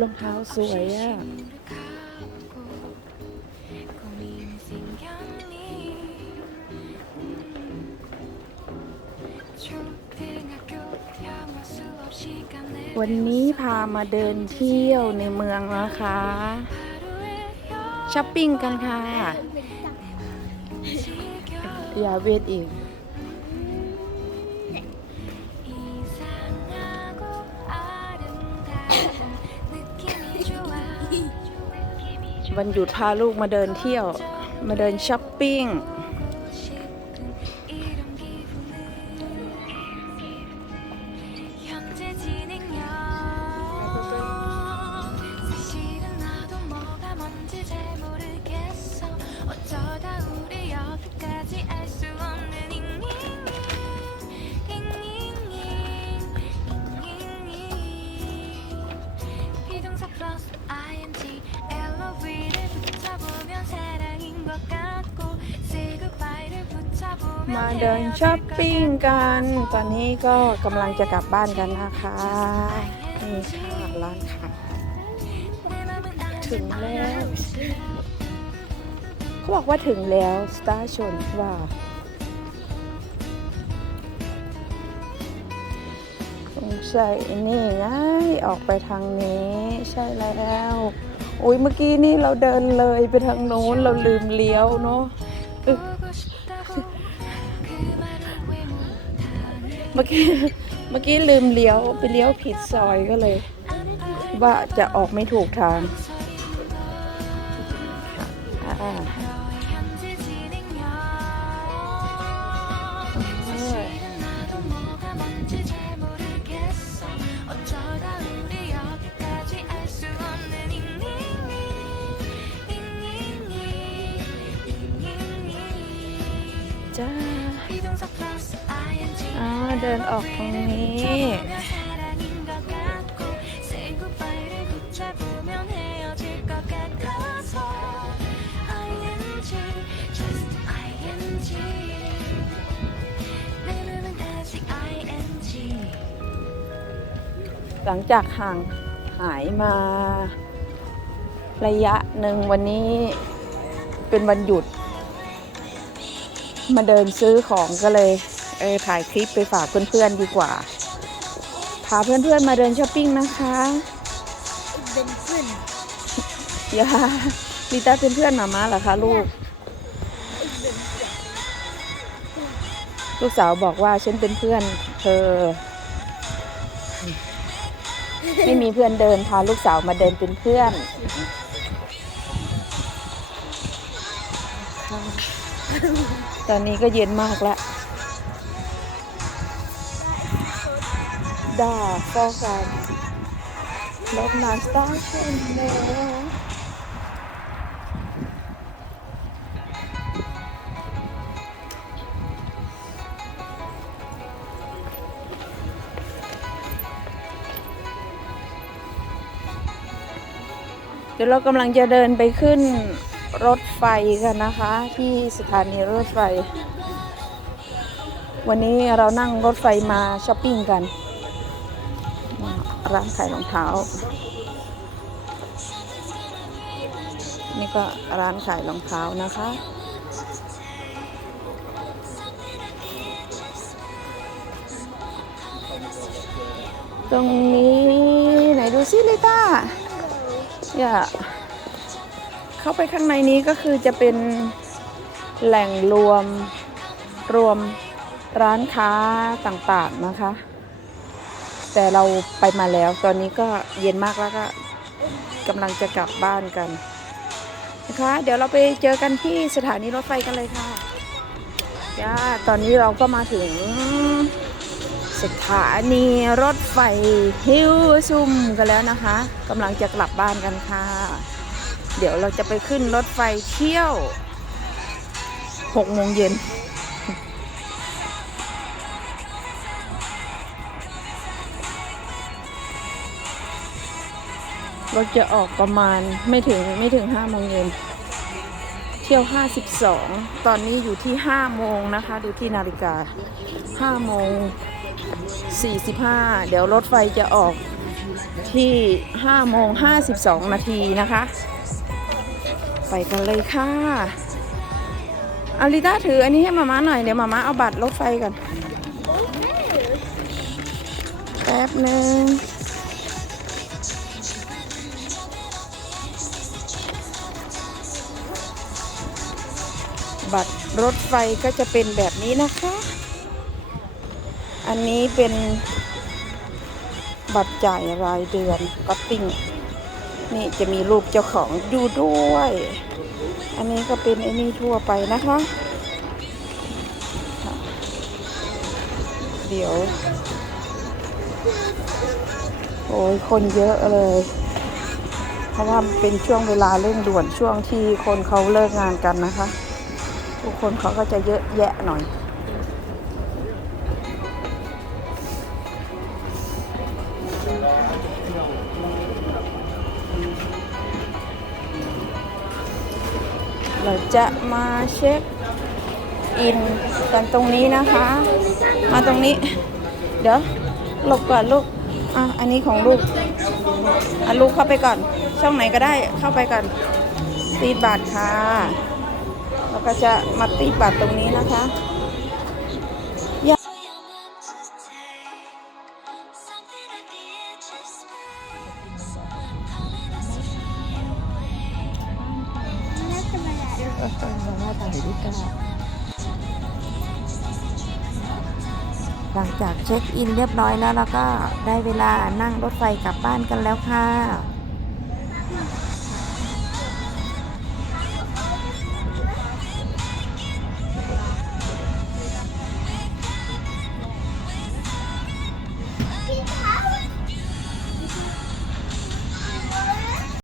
รองเท้าสวยอะวันนี้พามาเดินเที่ยวในเมืองนะคะช้อปปิ้งกันค่ะ อย่าเวทอีกวันหยุดพาลูกมาเดินเที่ยว มาเดินช้อปปิ้ง มาเดินช้อปปิ้งกัน ตอนนี้ก็กำลังจะกลับบ้านกันนะคะนี่ค่ะร้านขายถึงแล้ว เขาบอกว่าถึงแล้วสตาร์ชนว่า สงสัยนี่ไงออกไปทางนี้ใช่แล้ว อุ้ยเมื่อกี้นี่เราเดินเลยไปทางโน้นเราลืมเลี้ยวเนาะ เมื่อกี้เมื่อกี้ลืมเลี้ยวไปเลี้ยวผิดซอยก็เลย ว่าจะออกไม่ถูกทางอ่า เดินออกตรงนี้ หลังจากห่างหายมาระยะหนึ่งวันนี้เป็นวันหยุด มาเดินซื้อของก็เลย เออถ่ายคลิปไปฝากเพื่อนๆดีกว่า พาเพื่อนๆมาเดินช้อปปิ้งนะคะเป็นเพื่อนอย่าลิต้าเป็นเพื่อนหมาม้าเหรอคะลูก ลูกสาวบอกว่าฉันเป็นเพื่อน เธอ ไม่มีเพื่อนเดินพาลูกสาวมาเดินเป็นเพื่อนตอนนี้ก็เย็นมากแล้ว ด่าก็กันรถมาสตาร์ทแล้วเดี๋ยวเรากำลังจะเดินไปขึ้นรถไฟกันนะคะ ที่สถานีรถไฟ วันนี้เรานั่งรถไฟมาช้อปปิ้งกัน ร้านขายรองเท้า นี่ก็ร้านขายรองเท้านะคะ ตรงนี้ไหนดูซิเลต้าอย่าเข้าไปข้างในนี้ก็คือจะเป็นแหล่งรวมรวมร้านค้าต่างๆนะคะ แต่เราไปมาแล้ว ตอนนี้ก็เย็นมากแล้วก็กำลังจะกลับบ้านกันนะคะ เดี๋ยวเราไปเจอกันที่สถานีรถไฟกันเลยค่ะจ้าตอนนี้เราก็มาถึงสถานีรถไฟฮิวซุมกันแล้วนะคะกำลังจะกลับบ้านกันค่ะ เดี๋ยวเราจะไปขึ้นรถไฟเที่ยว6โมงเย็น รถจะออกประมาณไม่ถึงไม่ถึง5โมงเย็นเที่ยว 52 ตอนนี้อยู่ที่ 5 โมงนะคะ ดูที่นาฬิกา 5 โมง 45 เดี๋ยวรถไฟจะออกที่ 5 โมง 52 นาทีนะคะ ไปกันเลยค่ะอาลิต้าถืออันนี้ให้มาม่าหน่อย เดี๋ยวมาม่าเอาบัตรรถไฟก่อน แป๊บหนึ่ง รถไฟก็จะเป็นแบบนี้นะคะ อันนี้เป็นบัตรจ่ายรายเดือนก็ติ้งนี่จะมีรูปเจ้าของอยู่ด้วย อันนี้ก็เป็นไอ้นี่ทั่วไปนะคะ เดี๋ยว โอ้ยคนเยอะเลย เพราะว่าเป็นช่วงเวลาเร่งด่วนช่วงที่คนเขาเลิกงานกันนะคะ ทุกคนเขาก็จะเยอะแยะหน่อย เราจะมาเช็คอินกันตรงนี้นะคะ มาตรงนี้ เดี๋ยวหลบก่อนลูกอะอันนี้ของลูกอะลูกเข้าไปก่อน ช่องไหนก็ได้เข้าไปก่อนตีดบัตรค่ะ เราก็จะมาตีดบัตรตรงนี้นะคะ For your mom to take something at the edge of space, calling us to fly away. น่าจะมาแล้วหลังจากเช็คอินเรียบร้อยแล้วเราก็ได้เวลานั่งรถไฟกลับบ้านกันแล้วค่ะ